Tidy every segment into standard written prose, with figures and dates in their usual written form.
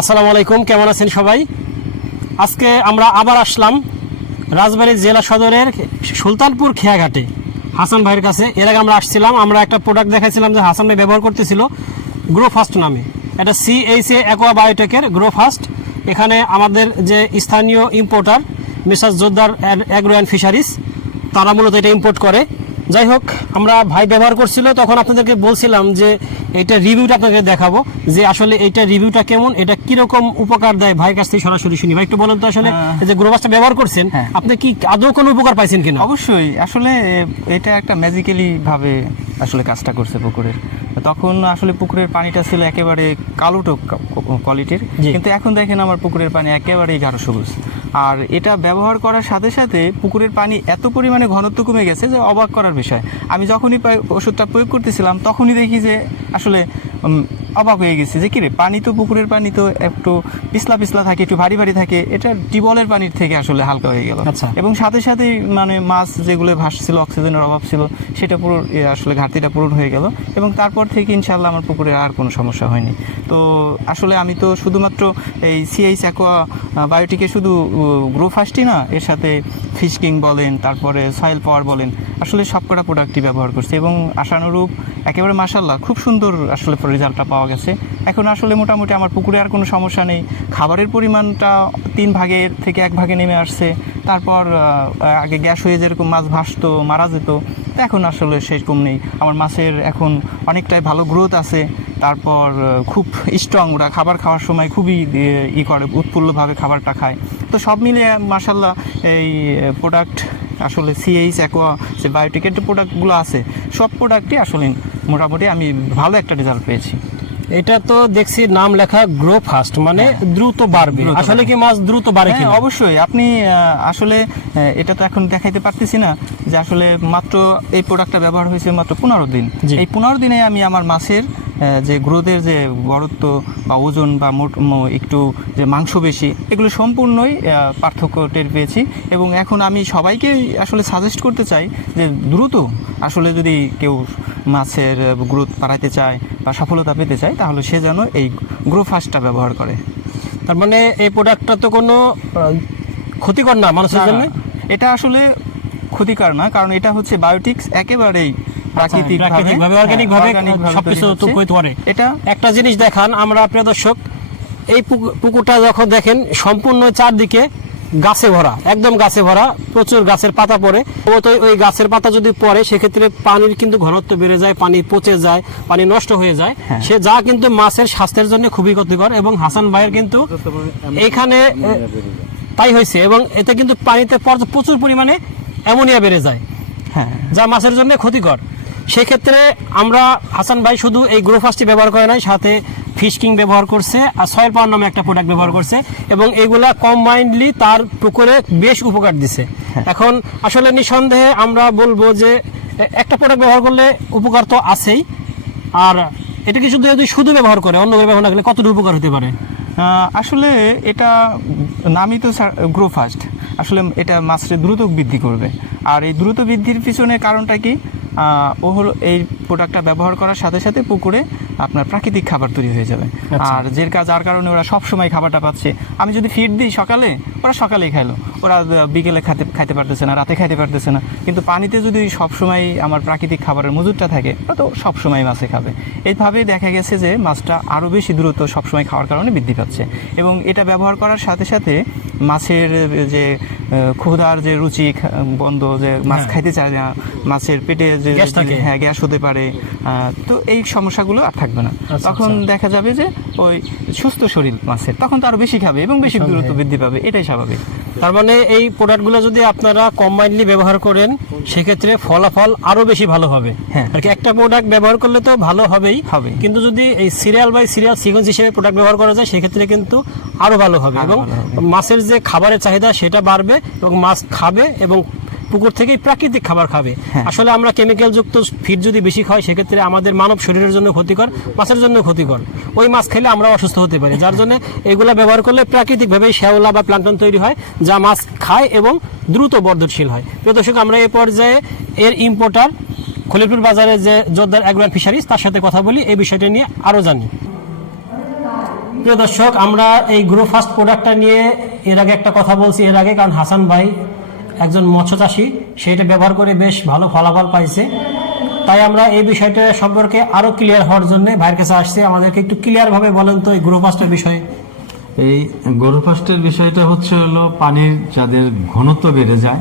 আসসালামু আলাইকুম, কেমন আছেন সবাই? আজকে আমরা আবার আসলাম রাজবাড়ী জেলা সদরের সুলতানপুর খেয়াঘাটে হাসান ভাইয়ের কাছে। এর আগে আমরা আসছিলাম, আমরা একটা প্রোডাক্ট দেখাইছিলাম যে হাসান ভাই ব্যবহার করতেছিল, গ্রো ফাস্ট নামে। এটা CHA অ্যাকোয়া বায়োটেকের গ্রো ফাস্ট। এখানে আমাদের যে স্থানীয় importer Mrs Joddar agro and fisheries, তারা মূলত এটা ইম্পোর্ট করে। যাই হোক, আমরা ভাই ব্যবহার করছিল, তখন আপনাদেরকে বলছিলাম যে এটা রিভিউটা আপনাকে দেখাবো যে আসলে এইটা রিভিউটা কেমন, এটা কিরকম উপকার দেয়। ভাইয়ের কাছ থেকে সরাসরি শুনি। ভাই একটু বলেন তো, আসলে এই যে গ্রোবাসটা ব্যবহার করছেন, আপনি কি আদৌ কোনো উপকার পাইছেন কিনা? অবশ্যই, আসলে এটা একটা ম্যাজিক্যালি ভাবে আসলে কাজটা করছে পুকুরের। তখন আসলে পুকুরের পানিটা ছিল একেবারে কালোটো কোয়ালিটির, কিন্তু এখন দেখেন আমার পুকুরের পানি একেবারেই গাঢ় সবুজ। আর এটা ব্যবহার করার সাথে সাথে পুকুরের পানি এত পরিমাণে ঘনত্ব কমে গেছে যে অবাক করার বিষয়। আমি যখনই ওষুধটা প্রয়োগ করতেছিলাম তখনই দেখি যে আসলে অবাক হয়ে গেছে যে কিরে, পানি তো পুকুরের পানি তো একটু পিছলা পিছলা থাকে, একটু ভারী ভারী থাকে, এটা টিউবওয়েলের পানির থেকে আসলে হালকা হয়ে গেল। এবং সাথে সাথে মানে মাছ যেগুলো ভাসছিল, অক্সিজেনের অভাব ছিল, সেটা পুরো আসলে ঘাটতিটা পূরণ হয়ে গেল। এবং তারপর থেকে ইনশাআল্লাহ আমার পুকুরে আর কোনো সমস্যা হয়নি। তো আসলে আমি তো শুধুমাত্র এই CH অ্যাকোয়া বায়োটিকে শুধু গ্রো ফাস্টই না, এর সাথে ফিশ কিং বলেন, তারপরে সয়েল পাওয়ার বলেন, আসলে সবকটা প্রোডাক্টই ব্যবহার করছি এবং আশানুরূপ একেবারে মাশাআল্লাহ খুব সুন্দর আসলে রেজাল্টটা পাওয়া গেছে। এখন আসলে মোটামুটি আমার পুকুরে আর কোনো সমস্যা নেই। খাবারের পরিমাণটা 3 ভাগের থেকে 1 ভাগে নেমে আসছে। তারপর আগে গ্যাস হয়ে যেরকম মাছ ভাসতো, মারা যেত, এখন আসলে সেরকম নেই। আমার মাছের এখন অনেকটাই ভালো গ্রোথ আছে। তারপর খুব স্ট্রং, ওরা খাবার খাওয়ার সময় খুবই করে, উৎফুল্লভাবে খাবারটা খায়। তো সব মিলিয়ে মাশাআল্লাহ এই প্রোডাক্ট আসলে CH অ্যাকোয়া যে বায়োটিকের যে প্রোডাক্টগুলো আছে, সব প্রোডাক্টই আসলে মোটামুটি আমি ভালো একটা রেজাল্ট পেয়েছি। এটা তো দেখছি নাম লেখা গ্রো ফাস্ট, মানে দ্রুত বাড়বে। আসলে কি মাছ দ্রুত বাড়ে কি? অবশ্যই। আপনি আসলে এটা তো এখন দেখাইতে পারতেছি না যে আসলে মাত্র এই প্রোডাক্টটা ব্যবহার হয়েছে মাত্র 15 দিন। এই 15 দিনে আমি আমার মাছের যে গ্রোথের যে বড়ত্ব বা ওজন বা একটু যে মাংস বেশি, এগুলো সম্পূর্ণই পার্থক্য টের পেয়েছি। এবং এখন আমি সবাইকে আসলে সাজেস্ট করতে চাই যে দ্রুত আসলে যদি কেউ মাছের গ্রোথ বাড়াতে চায় বা সফলতা পেতে চায়, তাহলে সে যেন এই গ্রো ফাস্টটা ব্যবহার করে। তার মানে এই প্রোডাক্টটা তো কোনো ক্ষতিকর না মানুষের জন্য? এটা আসলে ক্ষতিকর না, কারণ এটা হচ্ছে বায়োটিক্স, একেবারেই প্রাকৃতিকভাবে অর্গানিকভাবে সবকিছু করে। এটা একটা জিনিস দেখান আমরা, প্রিয় দর্শক, এই পুকুরটা যখন দেখেন সম্পূর্ণ চারদিকে গাছে ভরা, একদম গাছে ভরা, প্রচুর গাছের পাতা পড়ে। ওই গাছের পাতা যদি পড়ে সেক্ষেত্রে পানির কিন্তু ঘনত্ব বেড়ে যায়, পানি পচে যায়, পানি নষ্ট হয়ে যায়, সে যা কিন্তু মাছের স্বাস্থ্যের জন্য খুবই ক্ষতিকর। এবং হাসান ভাইয়ের কিন্তু এইখানে তাই হয়েছে, এবং এতে কিন্তু পানিতে প্রচুর পরিমাণে অ্যামোনিয়া বেড়ে যায়, যা মাছের জন্য ক্ষতিকর। সেক্ষেত্রে আমরা হাসান ভাই শুধু এই গ্রো ফাস্টই ব্যবহার করে নাই, সাথে ফিশ কিং ব্যবহার করছে আর সয়েল পাওয়ার নামে একটা প্রোডাক্ট ব্যবহার করছে, এবং এইগুলা কম্বাইন্ডলি তার পুকুরে বেশ উপকার দিছে। এখন আসলে নিঃসন্দেহে আমরা বলবো যে একটা প্রোডাক্ট ব্যবহার করলে উপকার তো আছেই, আর এটা কি শুধু ব্যবহার করে, অন্য ব্যবহার না করলে কতটুকু উপকার হতে পারে? আসলে এটা নামই তো গ্রো ফাস্ট, আসলে এটা মাছের দ্রুত বৃদ্ধি করবে। আর এই দ্রুত বৃদ্ধির পিছনে কারণটা কি? ও হলো এই প্রোডাক্টটা ব্যবহার করার সাথে সাথে পুকুরে আপনার প্রাকৃতিক খাবার তৈরি হয়ে যাবে। আর যার কারণে ওরা সব সময় খাবারটা পাচ্ছে। আমি যদি ফিড দিই সকালে, ওরা সকালেই খাইলো, ওরা বিকেলে খাইতে পারতেছে না, রাতে খাইতে পারতেছে না। কিন্তু পানিতে যদি সব সময় আমার প্রাকৃতিক খাবারের মজুদটা থাকে, ওরা তো সব সময় মাছে খাবে। এইভাবেই দেখা গেছে যে মাছটা আরও বেশি দ্রুত সবসময় খাওয়ার কারণে বৃদ্ধি পাচ্ছে। এবং এটা ব্যবহার করার সাথে সাথে মাছের যে ক্ষুধার যে রুচি বন্ধ, যে মাছ খাইতে চায় না, মাছের পেটে যে গ্যাস হতে পারে, তো এই সমস্যাগুলো আর থাকবে না। তখন দেখা যাবে যে ওই সুস্থ শরীর মাছের, তখন তো আরো বেশি খাবে এবং বেশি দূরত্ব বৃদ্ধি পাবে, এটাই স্বাভাবিক। তার মানে এই প্রোডাক্টগুলো যদি আপনারা কম্বাইনলি ব্যবহার করেন সেক্ষেত্রে ফলাফল আরো বেশি ভালো হবে। একটা প্রোডাক্ট ব্যবহার করলে তো ভালো হবেই, কিন্তু যদি এই সিরিয়াল বাই সিরিয়াল সিকোয়েন্স হিসেবে প্রোডাক্ট ব্যবহার করা যায় সেক্ষেত্রে কিন্তু আরো ভালো হবে, এবং মাছের যে খাবারের চাহিদা সেটা বাড়বে এবং মাছ খাবে এবং পুকুর থেকেই প্রাকৃতিক খাবার খাবে। আসলে আমরা কেমিক্যাল যুক্ত ফিড যদি বেশি খাই সেক্ষেত্রে আমাদের মানব শরীরের জন্য ক্ষতিকর, মাছের জন্য ক্ষতিকর। ওই মাছ খেলে আমরা অসুস্থ হতে পারি, যার জন্য এগুলা ব্যবহার করলে প্রাকৃতিকভাবে শ্যাওলা বা প্লাঙ্কটন তৈরি হয় যা মাছ খায় এবং দ্রুত বর্ধনশীল হয়। প্রিয় দর্শক, আমরা এই পর্যায়ে এর ইম্পোর্টার খলিলপুর বাজারে যে জোদ্দার অ্যাগ্রো অ্যান্ড ফিশারিজ, তার সাথে কথা বলি, এই বিষয়টা নিয়ে আরো জানি। প্রিয় দর্শক, আমরা এই গ্রো ফাস্ট প্রোডাক্টটা নিয়ে এর আগে একটা কথা বলছি এর আগে, কারণ হাসান ভাই একজন মৎস্য চাষী, সেইটা ব্যবহার করে বেশ ভালো ফলাফল পাইছে। তাই আমরা এই বিষয়টা সম্পর্কে আরো ক্লিয়ার হওয়ার জন্য ভাইয়ের কাছে আসছে। আমাদেরকে একটু ক্লিয়ার ভাবে বলেন তো এই গ্রো ফাস্টের বিষয়ে। এই গ্রোফাস্টের বিষয়টা হচ্ছে হলো পানির যাদের ঘনত্ব বেড়ে যায়,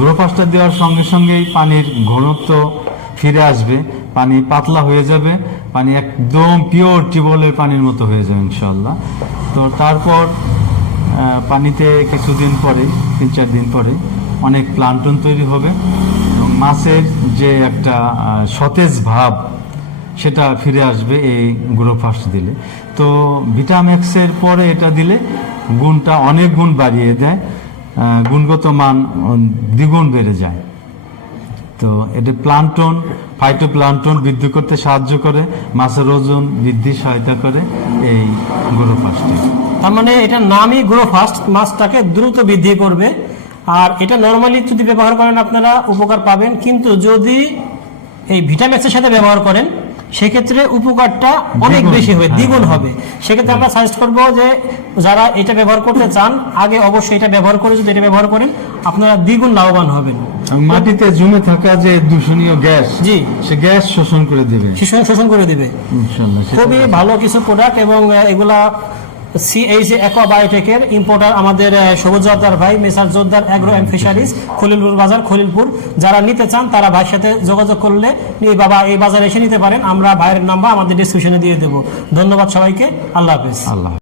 গ্রোফাস্টটা দেওয়ার সঙ্গে সঙ্গেই পানির ঘনত্ব ফিরে আসবে, পানি পাতলা হয়ে যাবে, পানি একদম পিওর টিউবওয়েলের পানির মতো হয়ে যাবে ইনশাল্লাহ। তো তারপর পানিতে কিছুদিন পরে, 3-4 দিন পরে অনেক প্লান্টন তৈরি হবে এবং মাছের যে একটা সতেজ ভাব সেটা ফিরে আসবে এই গ্রোফাস্ট দিলে। তো ভিটাম্যাক্সের পরে এটা দিলে গুণটা অনেক গুণ বাড়িয়ে দেয়, গুণগত মান দ্বিগুণ বেড়ে যায়। তো এটা প্লান্টন, ফাইটোপ্লান্টন বৃদ্ধি করতে সাহায্য করে, মাছের ওজন বৃদ্ধি সহায়তা করে এই গ্রোফাস্টে। তার মানে এটার নামই গ্রো ফাস্ট, মাছটাকে দ্রুত বৃদ্ধি করবে। আর এটা নর্মালি যদি ব্যবহার করেন আপনারা উপকার পাবেন, কিন্তু যদি এই ভিটামিক্সের সাথে ব্যবহার করেন সেক্ষেত্রে উপকারটা অনেক বেশি হবে, দ্বিগুণ হবে। সেক্ষেত্রে আমরা সাজেস্ট করবো যে যারা এটা ব্যবহার করতে চান আগে অবশ্যই এটা ব্যবহার করে, যদি এটা ব্যবহার করেন আপনারা দ্বিগুণ লাভবান হবেন। মাটিতে জমে থাকা যে দূষণীয় গ্যাস, জি, সে গ্যাস শোষণ করে দেবে, শোষণ করে দিবে ইনশাআল্লাহ। খুবই ভালো কিছু প্রোডাক্ট। এবং এগুলা সিএইচ অ্যাকোয়াবায়োটেকের ইম্পোর্টার আমাদের সবুজ জোরদার ভাই, মেসার জোরদার অ্যাগ্রো অ্যান্ড ফিশারিজ, খলিলপুর বাজার, খলিলপুর। যারা নিতে চান তারা ভাইয়ের সাথে যোগাযোগ করলে এই বাজারে এসে নিতে পারেন। আমরা ভাইয়ের নাম্বার আমাদের ডিসক্রিপশনে দিয়ে দেবো। ধন্যবাদ সবাইকে, আল্লাহ হাফেজ। আল্লাহ।